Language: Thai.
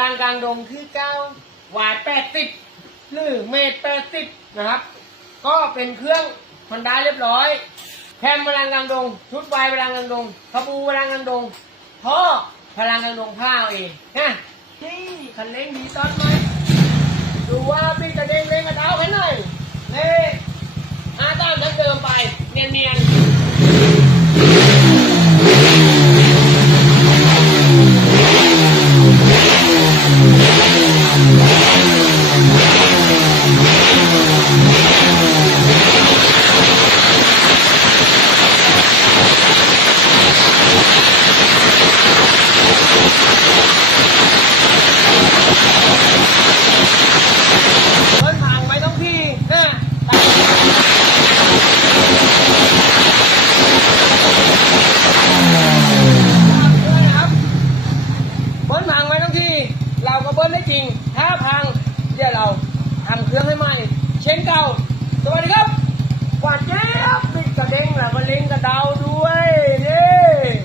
ลังกลางดงคือเก้าวายแปดสิบหรือเมตรแปดสิบนะครับ ก็เป็นเครื่องมันได้เรียบร้อยแคมพลังกลางดง ชุดไวพลังกลางดงขบูพลังกลางดงท่อพลังกลางดงผ้าเองนะนี่คันเร่งดีตอนไหมดูว่าพี่กระเด้งเร่งกระเท้าให้หน่อยเล่อาตามทั้งเดิมไป เนียนๆ เดินทางไปต้องที่นะนะครับเบิ้ลพังไว้ทั้งที่ เราก็เบิ้ลได้จริง ถ้าพังเดี๋ยวเราทำเครื่องให้ใหม่เช่นเก่า สวัสดีครับหวานเจี๊ยบปิดกระเด้งแล้วก็เล้งกระเดา